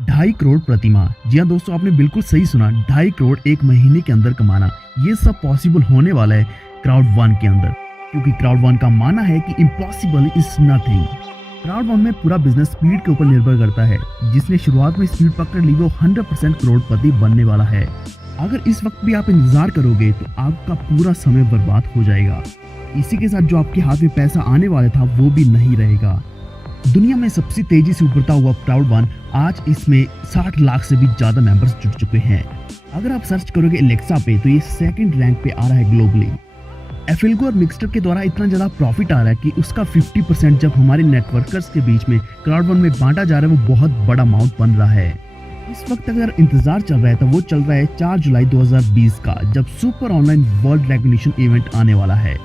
2.5 करोड़ प्रतिमाह। जी हाँ दोस्तों, आपने बिल्कुल सही सुना, 2.5 करोड़ एक महीने के अंदर कमाना। ये सब पॉसिबल होने वाला है क्राउड वन के अंदर, क्योंकि क्राउड वन का मानना है कि impossible is nothing. Crowd one में पूरा बिजनेस स्पीड के ऊपर निर्भर करता है। जिसने शुरुआत में स्पीड पकड़ ली वो 100% करोड़पति बनने वाला है। अगर इस वक्त भी आप इंतजार करोगे तो आपका पूरा समय बर्बाद हो जाएगा। इसी के साथ जो आपके हाथ में पैसा आने वाला था वो भी नहीं रहेगा। दुनिया में सबसे तेजी से उभरता हुआ क्राउड वन आज इसमें 60 लाख से भी ज्यादा मेंबर्स जुड़ चुके हैं। अगर आप सर्च करोगे एलेक्सा पे तो ये सेकंड रैंक पे आ रहा है ग्लोबली। एफिल्गो और मिक्सटर के द्वारा इतना ज्यादा प्रॉफिट आ रहा है कि उसका 50% जब हमारे नेटवर्कर्स के बीच में क्राउड वन में बांटा जा रहा है वो बहुत बड़ा अमाउंट बन रहा है। इस वक्त अगर इंतजार चल रहा है तो वो चल रहा है 4 जुलाई 2020 का, जब super online world recognition event आने वाला है।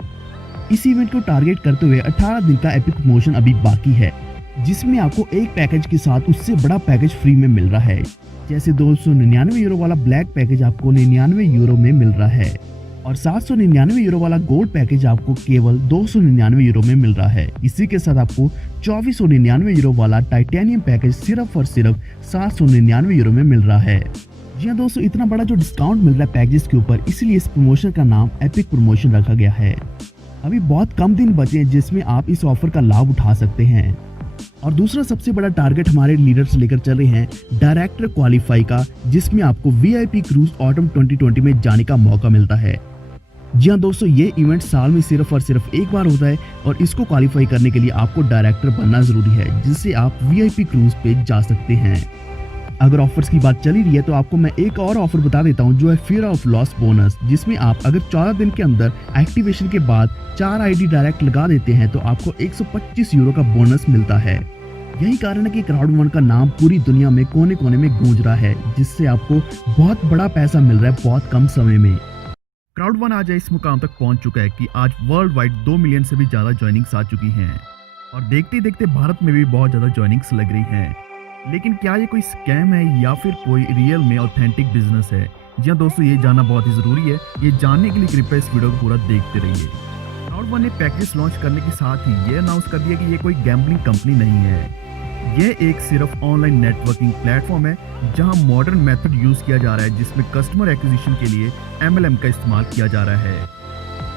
इस इवेंट को टारगेट करते हुए 18 दिन का एपिक प्रमोशन अभी बाकी है, जिसमें आपको एक पैकेज के साथ उससे बड़ा पैकेज फ्री में मिल रहा है। जैसे 299 यूरो वाला ब्लैक पैकेज आपको 99 यूरो में मिल रहा है और 799 यूरो वाला गोल्ड पैकेज आपको केवल 299 यूरो में मिल रहा है। इसी के साथ आपको 2499 यूरो वाला टाइटेनियम पैकेज सिर्फ और सिर्फ 799 यूरो में मिल रहा है। जी हाँ दोस्तों, इतना बड़ा जो डिस्काउंट मिल रहा है पैकेजेस के ऊपर, इसलिए इस प्रमोशन का नाम एपिक प्रमोशन रखा गया है। अभी बहुत कम दिन बचे हैं जिसमें आप इस ऑफर का लाभ उठा सकते हैं। और दूसरा सबसे बड़ा टारगेट हमारे लीडर्स लेकर चल रहे हैं डायरेक्टर क्वालिफाई का, जिसमें आपको वीआईपी क्रूज ऑटम 2020 में जाने का मौका मिलता है। जी हाँ दोस्तों, ये इवेंट साल में सिर्फ और सिर्फ एक बार होता है और इसको क्वालिफाई करने के लिए आपको डायरेक्टर बनना जरूरी है, जिससे आप वीआईपी क्रूज पे जा सकते हैं। अगर ऑफर्स की बात चली रही है तो आपको मैं एक और ऑफर बता देता हूँ, जो है फियर ऑफ लॉस बोनस, जिसमें आप अगर 14 दिन के अंदर एक्टिवेशन के बाद 4 आईडी डायरेक्ट लगा देते हैं तो आपको 125 यूरो का बोनस मिलता है। यही कारण है कि क्राउड वन का नाम पूरी दुनिया में कोने कोने में गूंज रहा है, जिससे आपको बहुत बड़ा पैसा मिल रहा है बहुत कम समय में। क्राउड वन आज इस मुकाम तक पहुंच चुका है कि आज वर्ल्ड वाइड 2 मिलियन से भी ज्यादा ज्वाइनिंग्स आ चुकी हैं और देखते देखते भारत में भी बहुत ज्यादा ज्वाइनिंग्स लग रही हैं। लेकिन क्या ये कोई स्कैम है या फिर कोई रियल में ऑथेंटिक बिजनेस है? जी हाँ दोस्तों, ये जानना बहुत ही जरूरी है। ये जानने के लिए कृपया इस वीडियो को पूरा देखते रहिए। क्राउड वन ने पैकेज लॉन्च करने के साथ ही ये अनाउंस कर दिया कि ये कोई गैम्बलिंग कंपनी नहीं है। ये एक सिर्फ ऑनलाइन नेटवर्किंग प्लेटफॉर्म है जहां मॉडर्न मेथड यूज किया जा रहा है, जिसमें कस्टमर एक्विजिशन के लिए MLM का इस्तेमाल किया जा रहा है।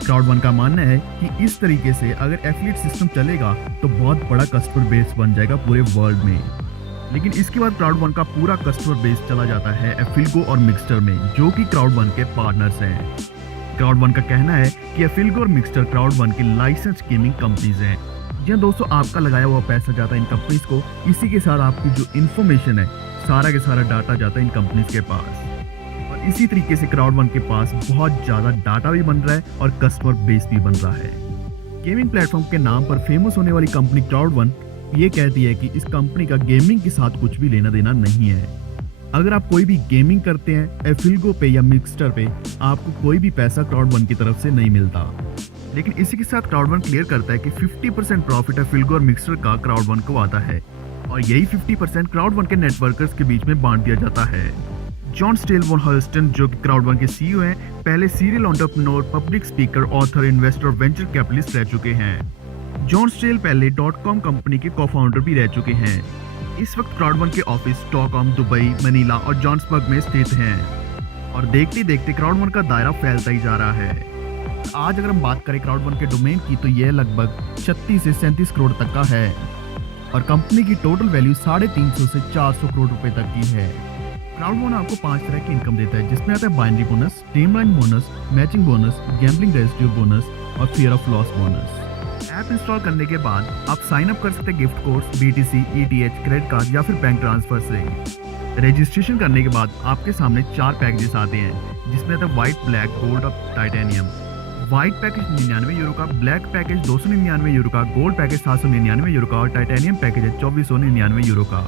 क्राउड वन का मानना है कि इस तरीके से अगर एफिलिएट सिस्टम चलेगा तो बहुत बड़ा कस्टमर बेस बन जाएगा पूरे वर्ल्ड में। लेकिन इसके बाद क्राउड वन का पूरा कस्टमर बेस चला जाता है एफिल्गो और मिक्सटर में, जो कि क्राउड वन के पार्टनर्स हैं। क्राउड वन का कहना है कि एफिल्गो और मिक्सटर क्राउड वन की लाइसेंस गेमिंग कंपनीज हैं। जी हाँ दोस्तों, आपका लगाया हुआ पैसा जाता है इन कंपनीज को, इसी के साथ आपकी जो इन्फॉर्मेशन है सारा के सारा डाटा जाता है इन कंपनीज के पास। और इसी तरीके से क्राउड वन के पास बहुत ज्यादा डाटा भी बन रहा है और कस्टमर बेस भी बन रहा है। गेमिंग प्लेटफॉर्म के नाम पर फेमस होने वाली कंपनी क्राउड वन ये कहती है कि इस कंपनी का गेमिंग के साथ कुछ भी लेना देना नहीं है। अगर आप कोई भी गेमिंग करते हैं एफिल्गो पे या मिक्सटर पे, आपको कोई भी पैसा क्राउड वन की तरफ से नहीं मिलता। लेकिन इसी के साथ क्राउड वन क्लियर करता है कि 50% प्रॉफिट एफिल्गो और मिक्सटर का क्राउड वन को आता है और यही 50% क्राउड वन के नेटवर्कर्स के बीच में बांट दिया जाता है। जॉन स्टेल वॉन हॉल्स्टन, जो कि क्राउड वन के सीईओ हैं, पहले serial entrepreneur, public speaker, author, investor और वेंचर कैपिटलिस्ट रह चुके हैं। जॉन स्टेल पहले .com कंपनी के को-फाउंडर भी रह चुके हैं। इस वक्त क्राउड वन के ऑफिस स्टॉकहोम, दुबई, मनीला और जोहान्सबर्ग में स्थित हैं और देखते देखते क्राउड वन का दायरा फैलता ही जा रहा है। आज अगर हम बात करें क्राउड वन के डोमेन की तो यह लगभग 36 से 37 करोड़ तक का है और कंपनी की टोटल वैल्यू 350 से 400 करोड़ रुपए तक की है। क्राउड वन आपको 5 तरह की इनकम देता है, जिसमें आता है binary bonus, team line bonus, matching bonus, gambling residue bonus और fear of loss bonus. App install करने के बाद आप साइन अप कर सकते हैं gift codes, BTC, ETH, credit card या फिर बैंक ट्रांसफर से। रजिस्ट्रेशन करने के बाद आपके सामने 4 पैकेजेस आते हैं, जिसमें आता है व्हाइट, ब्लैक, गोल्ड और टाइटेनियम। व्हाइट पैकेज 99 यूरो का, ब्लैक पैकेज 299 यूरो का, गोल्ड पैकेज 799 यूरो का और टाइटेनियम पैकेज है 2499 यूरो का।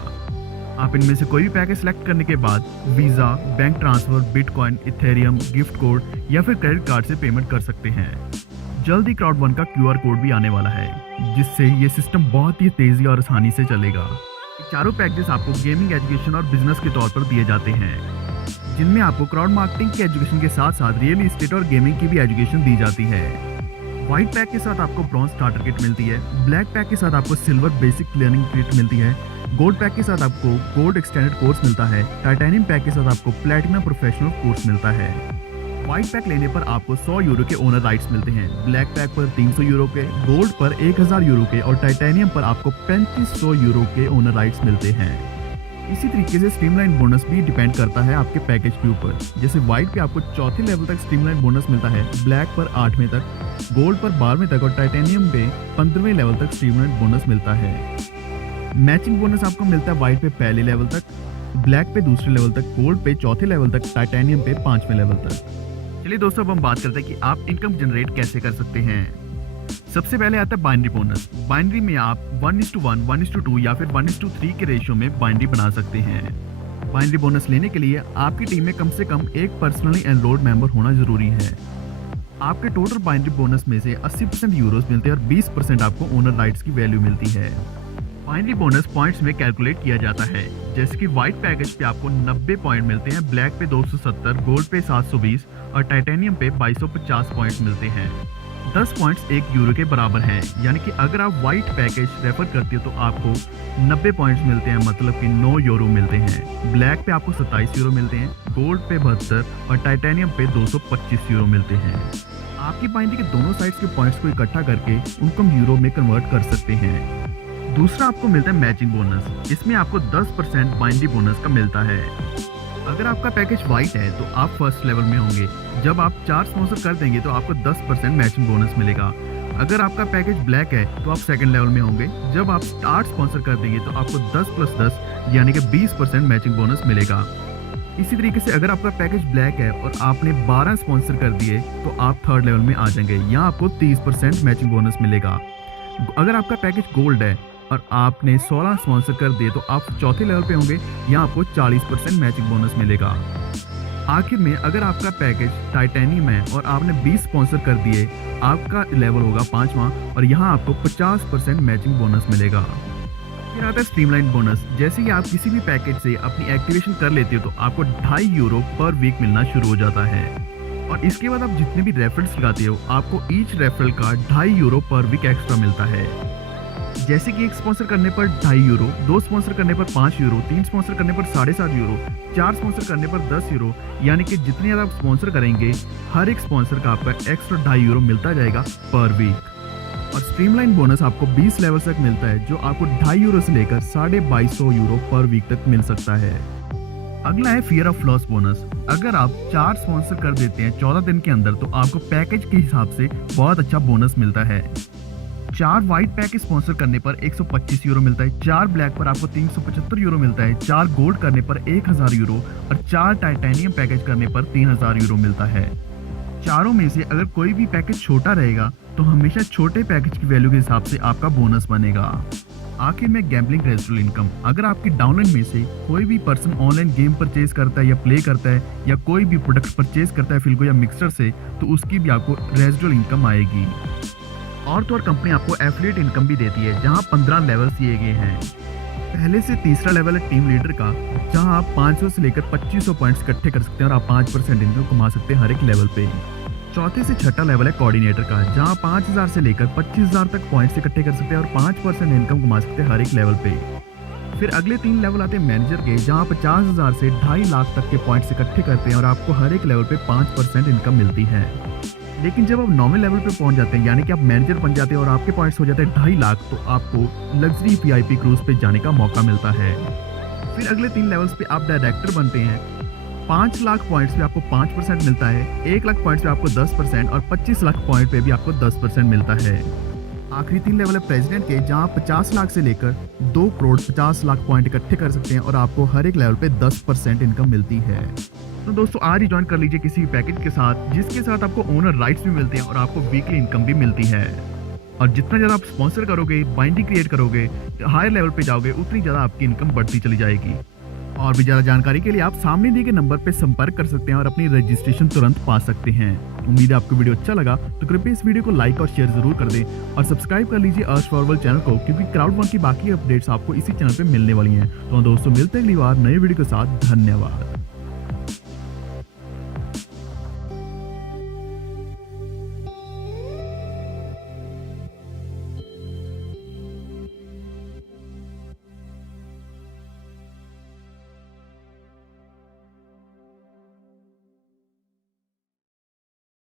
आप इनमें से कोई भी पैकेज सेलेक्ट करने के बाद visa, bank transfer, bitcoin, Ethereum, gift code या फिर क्रेडिट कार्ड से पेमेंट कर सकते हैं। जल्द ही क्राउड वन का QR कोड भी आने वाला है, जिससे ये सिस्टम बहुत ही तेजी और आसानी से चलेगा। चारों पैकेजेस आपको गेमिंग, एजुकेशन और बिजनेस के तौर पर दिए जाते हैं, जिनमें आपको क्राउड मार्केटिंग की एजुकेशन के साथ साथ रियल एस्टेट और गेमिंग की भी एजुकेशन दी जाती है। व्हाइट पैक के साथ आपको ब्रॉन्ज स्टार्टर किट मिलती है, ब्लैक पैक के साथ आपको सिल्वर बेसिक लर्निंग किट मिलती है, गोल्ड पैक के साथ आपको गोल्ड एक्सटेंडेड कोर्स मिलता है। टाइटेनियम पैक के साथ आपको प्लैटिनम प्रोफेशनल कोर्स मिलता है। व्हाइट पैक लेने पर आपको 100 यूरो के ओनर राइट्स मिलते हैं। ब्लैक पैक पर 300 यूरो के, गोल्ड पर 1000 यूरो के और टाइटेनियम पर आपको 3500 यूरो के ओनर राइट्स मिलते हैं। इसी तरीके से स्ट्रीमलाइन बोनस भी डिपेंड करता है आपके पैकेज के ऊपर। जैसे व्हाइट पे आपको चौथे लेवल तक स्ट्रीमलाइन बोनस मिलता है, ब्लैक पर 8वें तक, गोल्ड पर 12वें तक और टाइटेनियम पे 15वें लेवल तक स्ट्रीमलाइन बोनस मिलता है। मैचिंग बोनस आपको मिलता है व्हाइट पे पहले लेवल तक, ब्लैक पे दूसरे लेवल तक, गोल्ड पे चौथे लेवल तक, टाइटेनियम पे 5वें लेवल तक। चलिए दोस्तों, अब हम बात करते हैं कि आप इनकम जनरेट कैसे कर सकते हैं। सबसे पहले आता है बाइनरी बोनस। बाइनरी में आप 1:1, 1:2 या फिर 1:3 के रेशियो में बाइनरी बना सकते हैं। बाइनरी बोनस लेने के लिए आपकी टीम में कम से कम एक पर्सनली एनरोल्ड मेंबर होना जरूरी है। आपके टोटल बाइनरी बोनस में से 80% यूरोस मिलते हैं और 20% आपको ओनर राइट्स की वैल्यू मिलती है। बाइनरी बोनस पॉइंट्स में कैलकुलेट किया जाता है। जैसे कि व्हाइट पैकेज पे आपको 90 पॉइंट मिलते हैं, ब्लैक पे 270, गोल्ड पे 720 और टाइटेनियम पे 2250 पॉइंट मिलते हैं। 10 पॉइंट्स 1 यूरो के बराबर हैं, यानी कि अगर आप व्हाइट पैकेज रेफर करते हो तो आपको 90 पॉइंट्स मिलते हैं, मतलब कि 9 यूरो मिलते हैं। ब्लैक पे आपको 27 यूरो मिलते हैं, गोल्ड पे 72 और टाइटेनियम पे 225 यूरो मिलते हैं। आपकी बाइनरी के दोनों साइड्स के पॉइंट्स को इकट्ठा करके उनको हम यूरो में कन्वर्ट कर सकते हैं। दूसरा आपको मिलता है मैचिंग बोनस। इसमें आपको 10% बाइनरी बोनस का मिलता है। अगर आपका पैकेज व्हाइट है तो आप फर्स्ट लेवल में होंगे। जब आप 4 स्पॉन्सर कर देंगे तो आपको 10% मैचिंग बोनस मिलेगा। अगर आपका पैकेज ब्लैक है तो आप सेकंड लेवल में होंगे। जब आप 8 स्पॉन्सर कर देंगे तो आपको 10 + 10 यानी कि 20% मैचिंग बोनस मिलेगा। इसी तरीके से अगर आपका पैकेज ब्लैक है और आपने 12 स्पॉन्सर कर दिए तो आप थर्ड लेवल में आ जाएंगे। यहाँ आपको 30% मैचिंग बोनस मिलेगा। अगर आपका पैकेज गोल्ड है और आपने 16 स्पॉन्सर कर दिए तो आप चौथे लेवल पे होंगे। यहाँ आपको 40% मैचिंग बोनस मिलेगा। आखिर में अगर आपका पैकेज टाइटेनियम है और आपने 20 स्पॉन्सर कर दिए, आपका लेवल होगा 5वां और यहाँ आपको 50% मैचिंग बोनस मिलेगा। फिर आता है स्ट्रीमलाइन बोनस। जैसे ही आप किसी भी पैकेज से अपनी एक्टिवेशन कर लेते हो तो आपको 2.5 यूरो पर वीक मिलना शुरू हो जाता है और इसके बाद आप जितने भी रेफरल्स लगाते हो आपको ईच रेफरल का 2.5 यूरो पर वीक एक्स्ट्रा मिलता है। जैसे कि 1 स्पॉन्सर करने पर 2.5 यूरो, 2 स्पॉन्सर करने पर 5 यूरो, 3 स्पॉन्सर करने पर 7.5 यूरो, 4 स्पॉन्सर करने पर 10 यूरो, यानी कि जितनी ज़्यादा आप स्पॉन्सर करेंगे हर एक स्पॉन्सर का आपका एक्स्ट्रा 2.5 यूरो मिलता जाएगा पर वीक। और स्ट्रीमलाइन बोनस आपको 20 लेवल तक मिलता है, जो आपको 2.5 यूरो से लेकर 2250 यूरो पर वीक तक मिल सकता है। अगला है फियर ऑफ लॉस बोनस। अगर आप 4 स्पॉन्सर कर देते हैं 14 दिन के अंदर तो आपको पैकेज के हिसाब से बहुत अच्छा बोनस मिलता है। 4 व्हाइट पैक स्पॉन्सर करने पर 125 यूरो मिलता है, 4 ब्लैक पर आपको 375 यूरो मिलता है, 4 गोल्ड करने पर 1000 यूरो और 4 टाइटेनियम पैकेज करने पर 3000 यूरो मिलता है। चारों में से अगर कोई भी पैकेज छोटा रहेगा तो हमेशा छोटे पैकेज की वैल्यू के हिसाब से आपका बोनस बनेगा। आखिर में गैम्बलिंग रेजिडुअल इनकम। अगर आपकी डाउनलाइन में से कोई भी पर्सन ऑनलाइन गेम परचेज करता है या प्ले करता है या कोई भी प्रोडक्ट परचेज करता है फिल्को या मिक्सर से, तो उसकी भी आपको रेजिडुअल इनकम आएगी। और तो और कंपनी आपको एफिलिएट इनकम भी देती है, जहां 15 लेवल्स दिए गए हैं। पहले से तीसरा लेवल है टीम लीडर का, जहां आप 500 से लेकर 2500 पॉइंट्स इकट्ठे कर सकते हैं और आप 5% इनकम कमा सकते हैं हर एक लेवल पे। चौथे से छठा लेवल है कोऑर्डिनेटर का, जहां 5000 से लेकर 25000 तक पॉइंट्स इकट्ठे कर सकते हैं और 5% इनकम कमा सकते हैं हर एक लेवल पे। फिर अगले 3 लेवल आते हैं मैनेजर के, जहां 50,000 से 2.5 लाख तक के पॉइंट्स इकट्ठे करते हैं और आपको हर एक लेवल पे 5% इनकम मिलती है। लेकिन जब आप नॉर्मल लेवल पे पहुंच जाते हैं, यानी कि आप मैनेजर बन जाते हैं और आपके पॉइंट्स हो जाते हैं 2.5 लाख, तो आपको लग्जरी VIP क्रूज पे जाने का मौका मिलता है। फिर अगले 3 लेवल्स पे आप डायरेक्टर बनते हैं। 5 लाख पॉइंट्स पे आपको 5% मिलता है, 1 लाख पॉइंट्स पे आपको 10% और 25 लाख पॉइंट पे भी आपको 10% मिलता है। आखिरी 3 लेवल है प्रेसिडेंट के, जहां 50 लाख से लेकर 2 करोड़ 50 लाख पॉइंट इकट्ठे कर सकते हैं और आपको हर एक लेवल पे 10% इनकम मिलती है। तो दोस्तों आज ही ज्वाइन कर लीजिए किसी पैकेज के साथ, जिसके साथ आपको ओनर राइट्स भी मिलते हैं और आपको वीकली इनकम भी मिलती है। और जितना ज़्यादा आप स्पॉन्सर करोगे, बाइंडिंग क्रिएट करोगे, हायर लेवल पे जाओगे, उतनी ज़्यादा आपकी इनकम बढ़ती चली जाएगी। और भी ज़्यादा जानकारी के लिए आप सामने दिए गए नंबर पर संपर्क कर सकते हैं और अपनी रजिस्ट्रेशन तुरंत पा सकते हैं। उम्मीद है आपको वीडियो अच्छा लगा, तो कृपया इस वीडियो को लाइक और शेयर जरूर कर दें और सब्सक्राइब कर लीजिए अर्श फॉरवर्ल्ड चैनल को, क्योंकि क्राउड1 की बाकी अपडेट्स आपको इसी चैनल पे मिलने वाली हैं। तो दोस्तों मिलते हैं अगली बार नए वीडियो के साथ। धन्यवाद।